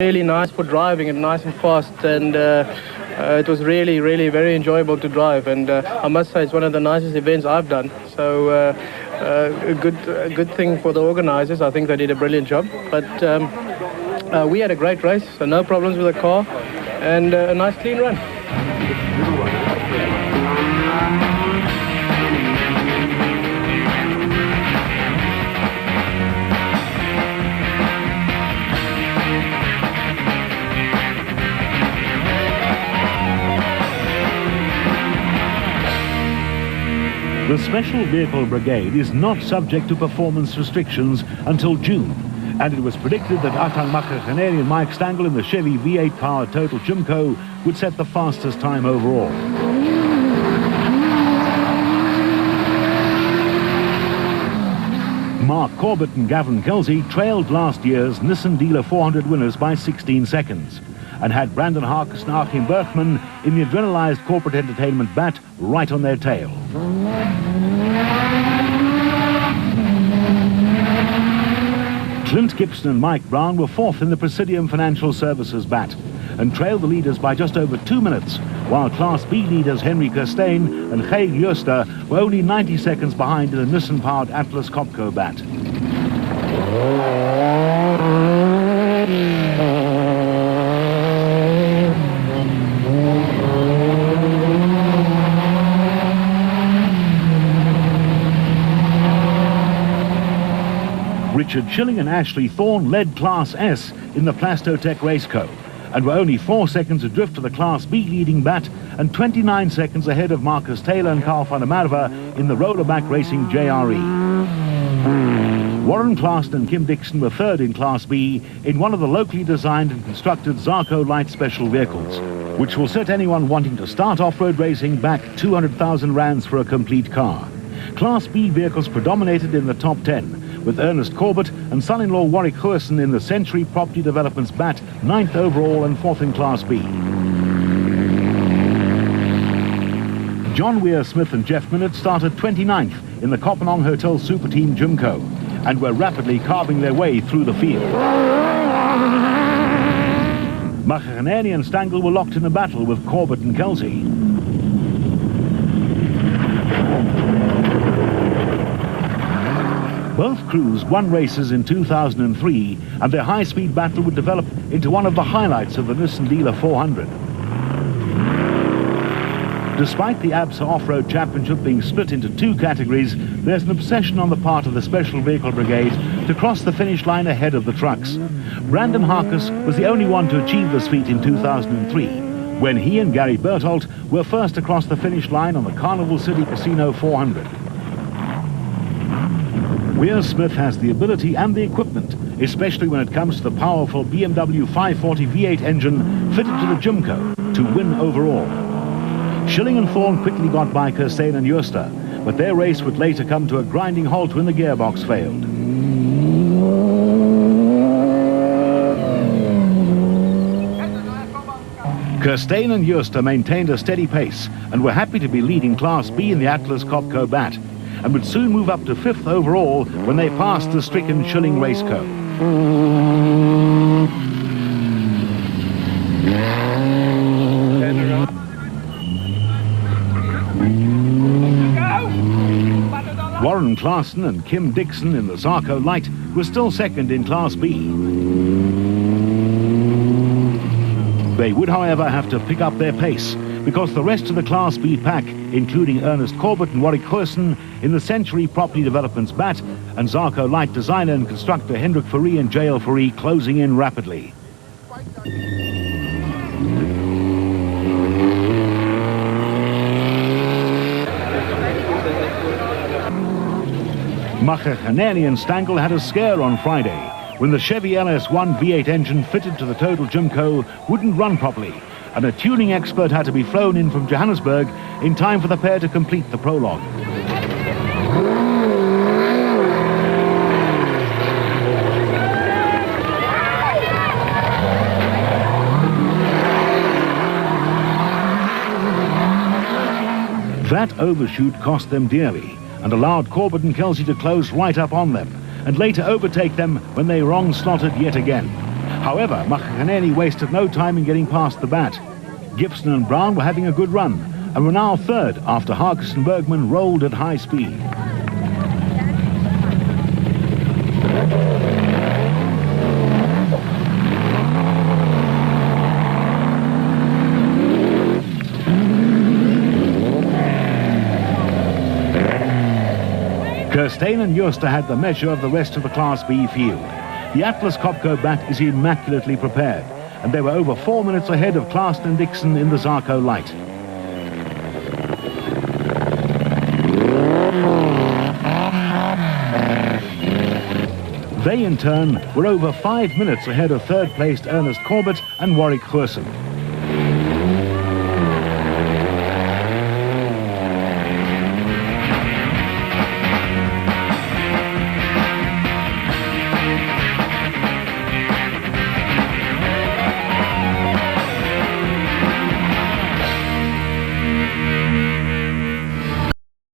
Really nice for driving and nice and fast, and it was really very enjoyable to drive, and I must say it's one of the nicest events I've done. So a good thing for the organizers. I think they did a brilliant job, but we had a great race, so no problems with the car, and a nice clean run. The Special Vehicle Brigade is not subject to performance restrictions until June, and it was predicted that Atang Makhakaneri and Mike Stangl in the Chevy V8-powered Total Jimco would set the fastest time overall. Mark Corbett and Gavin Kelsey trailed last year's Nissan Dealer 400 winners by 16 seconds and had Brandon Harkus and Achim Bergman in the adrenalized corporate entertainment bat right on their tail. Clint Gibson and Mike Brown were fourth in the Presidium Financial Services bat and trailed the leaders by just over 2 minutes, while Class B leaders Henry Kirstein and Geir Jooster were only 90 seconds behind in the Nissan-powered Atlas Copco bat. Richard Schilling and Ashley Thorne led Class S in the Plastotech Raceco and were only 4 seconds adrift to the Class B leading bat and 29 seconds ahead of Marcus Taylor and Carl van der Merwe in the Rollerback Racing JRE. Warren Claassen and Kim Dixon were third in Class B in one of the locally designed and constructed Zarco Light Special Vehicles, which will set anyone wanting to start off-road racing back 200,000 rands for a complete car. Class B vehicles predominated in the top 10, with Ernest Corbett and son-in-law Warwick Goosen in the Century Property Developments bat, 9th overall and 4th in Class B. John Weir Smith and Jeff Minnett started 29th in the Kopenhagen Hotel Super Team Jimco and were rapidly carving their way through the field. Makhakaneri and Stangl were locked in a battle with Corbett and Kelsey. Both crews won races in 2003, and their high-speed battle would develop into one of the highlights of the Nissan Dealer 400. Despite the ABSA Off-Road Championship being split into 2 categories, there's an obsession on the part of the Special Vehicle Brigade to cross the finish line ahead of the trucks. Brandon Harkus was the only one to achieve this feat in 2003, when he and Gary Berthold were first across the finish line on the Carnival City Casino 400. Weir Smith has the ability and the equipment, especially when it comes to the powerful BMW 540 V8 engine fitted to the Jimco, to win overall. Schilling and Thorne quickly got by Kirstein and Jooster, but their race would later come to a grinding halt when the gearbox failed. Kirstein and Jooster maintained a steady pace and were happy to be leading Class B in the Atlas Copco bat, and would soon move up to 5th overall when they passed the stricken Schilling Raceco. Warren Claassen and Kim Dixon in the Zarco Light were still second in Class B. They would, however, have to pick up their pace, because the rest of the Class B pack, including Ernest Corbett and Warwick Goosen in the Century Property Developments bat, and Zarco Light designer and constructor Hendrik Fourie and J.L. Fourie closing in rapidly. Makhakaneri and Stangl had a scare on Friday when the Chevy LS1 V8 engine fitted to the Total Jimco wouldn't run properly, and a tuning expert had to be flown in from Johannesburg in time for the pair to complete the prologue. That overshoot cost them dearly and allowed Corbett and Kelsey to close right up on them and later overtake them when they wrong-slotted yet again. However, Machakaneni wasted no time in getting past the bat. Gibson and Brown were having a good run and were now third after Harkis and Bergman rolled at high speed. Kirstein and Joster had the measure of the rest of the Class B field. The Atlas Copco bat is immaculately prepared, and they were over 4 minutes ahead of Claassen and Dixon in the Zarco Light. They, in turn, were over 5 minutes ahead of third-placed Ernest Corbett and Warwick Goosen.